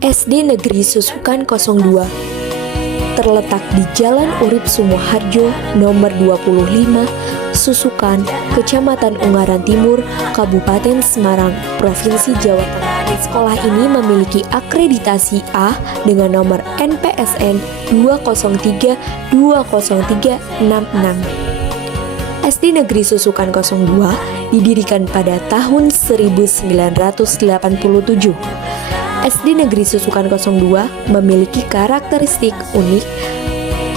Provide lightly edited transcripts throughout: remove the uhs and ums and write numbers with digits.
SD Negeri Susukan 02 terletak di Jalan Urip Sumoharjo nomor 25, Susukan, Kecamatan Ungaran Timur, Kabupaten Semarang, Provinsi Jawa Tengah. Sekolah ini memiliki akreditasi A dengan nomor NPSN 203-20366. SD Negeri Susukan 02 didirikan pada tahun 1987. SD Negeri Susukan 02 memiliki karakteristik unik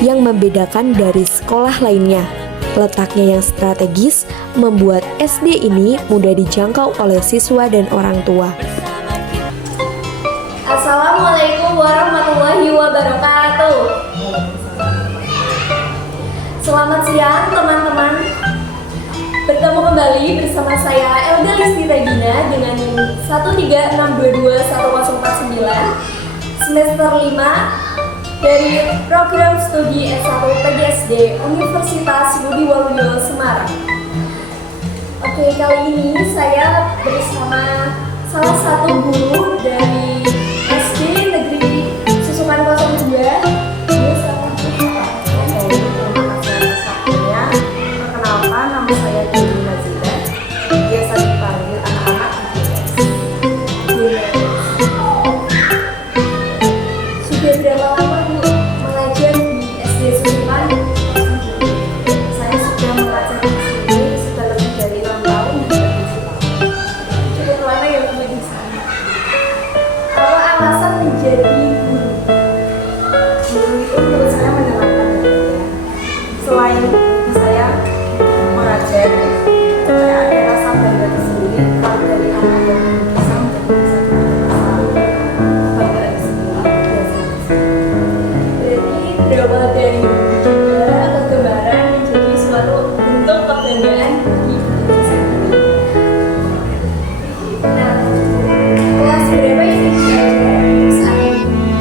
yang membedakan dari sekolah lainnya. Letaknya yang strategis membuat SD ini mudah dijangkau oleh siswa dan orang tua. Assalamualaikum warahmatullahi wabarakatuh. Selamat siang teman-teman. Bertemu kembali bersama saya Elda Listi Regina dengan NIM 136221049 semester 5 dari program studi S1 PGSD Universitas Budi Waluyo Semarang. Oke, kali ini saya bersama salah satu guru dari SD Negeri Susukan 02. Perkenalkan, nama saya Dewi Nazila, biasa dipanggil anak-anak IPS. Sudah berapa lama Bu mengajar di SD Susukan? Saya sudah mengajar di sini sudah lebih dari 6 tahun. Cukup lama ya Bu di sana. Apa alasan menjadi guru? Guru itu menurut saya menyenangkan ya. Selain saya mengajar, saya ada rasa bangga tersendiri kalau dari anak yang bisa menjadi bangga tersendiri biasa. Berarti berawal dari juga kegemaran menjadi suatu bentuk kebanggaan bagi diri sendiri. Nah, kelas berapa ini saat ini?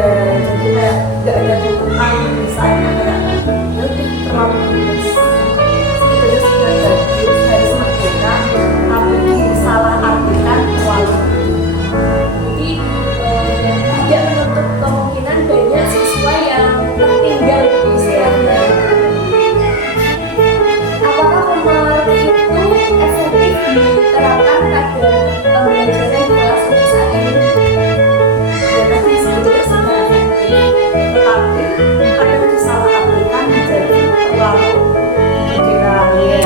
jadi kayak nggak ada tuntutan misalnya kayak ya udah terlalu bebas sebetulnya sudah bagus harus merdeka tapi disalah artikan terlalu. Jadi tidak menutup kemungkinan banyak siswa yang tertinggal di istilahnya. Apakah homework itu efektif diterapkan pada pembelajaran di kelas untuk saat ini? Ya tadi sebetulnya sudah efektif tetapi kadang disalah artikan menjadi terlalu dikira ya.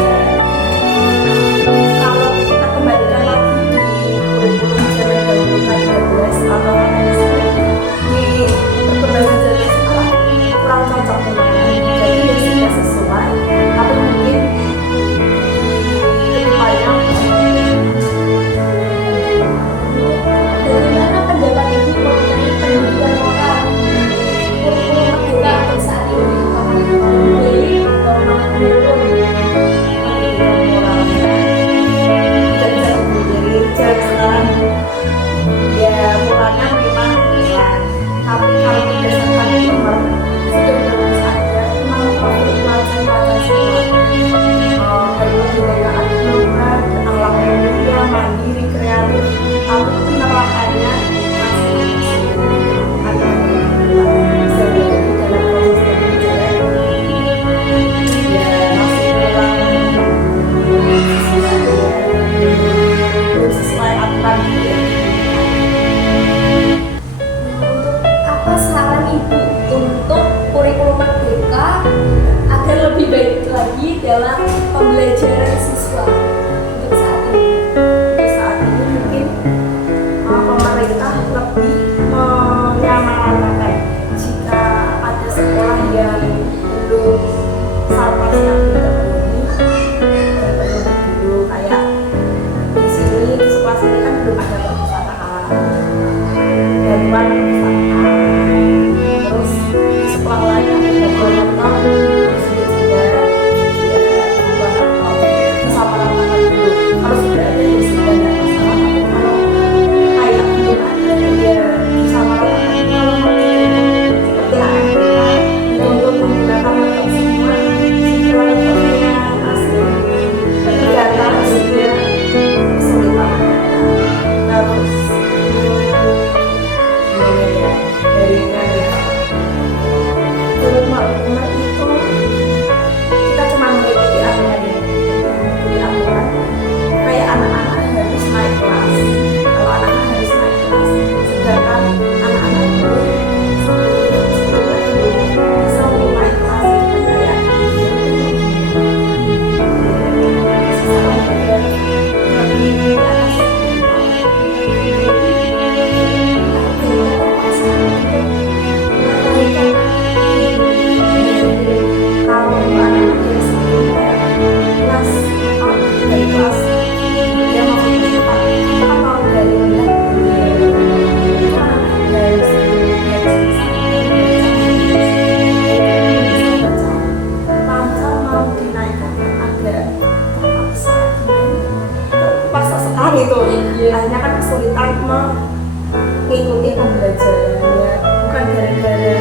Kalau kita kembalikan lagi di kurikulum zaman dahulu K13 atau di perkembangan zaman sekarang kurang cocok dengan jadi ya sudah sesuai tapi mungkin Bagaimana pendapat Ibu mengenai pendidikan moral kurikulum merdeka untuk saat ini? Apakah itu baik atau malah menurun? tidak bisa dipungkiri zaman sekarang ya mulanya memang ya tapi kalau berdasarkan nomor sudah bagus saja memang profil pelajar semua dari kebudayaan global alam mulia mandiri kreatif tapi penerapannya masih ada bisa jadi dalam proses pembelajaran ya masih belum sesuai aturan gitu. Untuk apa saran Ibu untuk kurikulum merdeka agar lebih baik lagi dalam pembelajaran siswa untuk saat ini? Untuk saat ini mungkin pemerintah lebih menyamaratakan jika ada sekolah yang belum seharusnya terpenuhi dan penuhi dulu kayak di sini di sekolah sini kan belum ada perpustakaan bantuan perpustakaan terus di sekolah lain ada bantuan laptop terus di juga bantuan laptop itu sama rata dulu kalau sudah ada ya sudah tidak masalah tapi kalau kayak belum ada ya sama rata kalau seperti AMPK untuk menggunakan laptop semua setelah laptopnya asli data hasilnya kesulitan terus rumah itu kita cuma mengikuti aturan kayak anak-anak harus naik kelas kalau anak-anak harus naik kelas sedangkan anak-anak itu bisa untuk naik kelas itu kayak lebih di atas kalau anak dia sebelumnya kelas dari kelas dia mau ke depan kan mau dari rendah itu anak harus bisa lancar mau dinaikkan agak terpaksa sekali tuh akhirnya kan kesulitan mengikuti pembelajarannya bukan gara-gara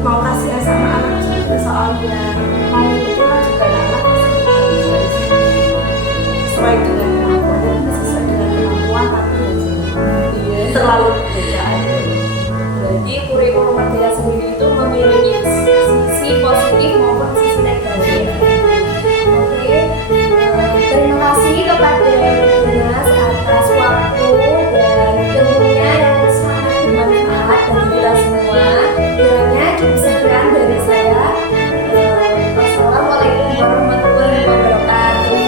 mau kasih sama anak juga soalnya mau itu kan juga anak sesuai dengan kemampuan dan sesuai dengan kemampuan tapi terlalu beda. Jadi kurikulum merdeka sendiri itu memiliki sisi positif maupun sisi negatif. Oke, terima kasih kepada Dinas atas waktu dan ilmunya yang sangat bermanfaat bagi kita semua. Kiranya cukup sekian dari saya. Wassalamualaikum warahmatullahi wabarakatuh.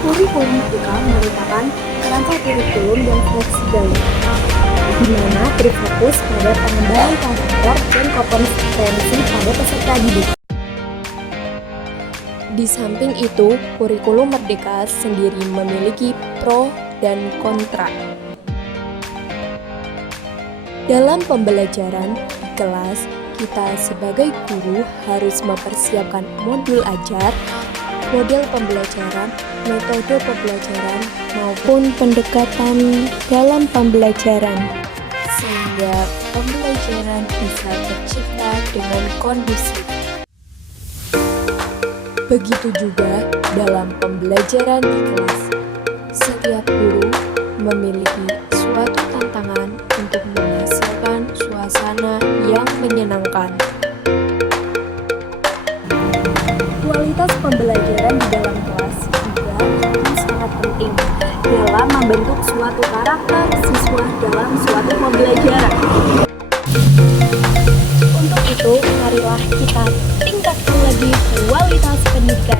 Kurikulum merdeka merupakan kerangka kurikulum yang fleksibel, di mana berfokus pada pengembangan karakter dan kompetensi pada peserta didik. Di samping itu, kurikulum merdeka sendiri memiliki pro dan kontra. Dalam pembelajaran di kelas, kita sebagai guru harus mempersiapkan modul ajar, model pembelajaran, metode pembelajaran maupun pendekatan dalam pembelajaran, sehingga pembelajaran bisa tercipta dengan kondusif. Begitu juga dalam pembelajaran di kelas, setiap guru memiliki suatu tantangan untuk menghasilkan suasana yang menyenangkan. Kualitas pembelajaran di dalam kelas juga sangat penting dalam membentuk suatu karakter siswa dalam suatu pembelajaran. Untuk itu, marilah kita tingkatkan lagi kualitas pendidikan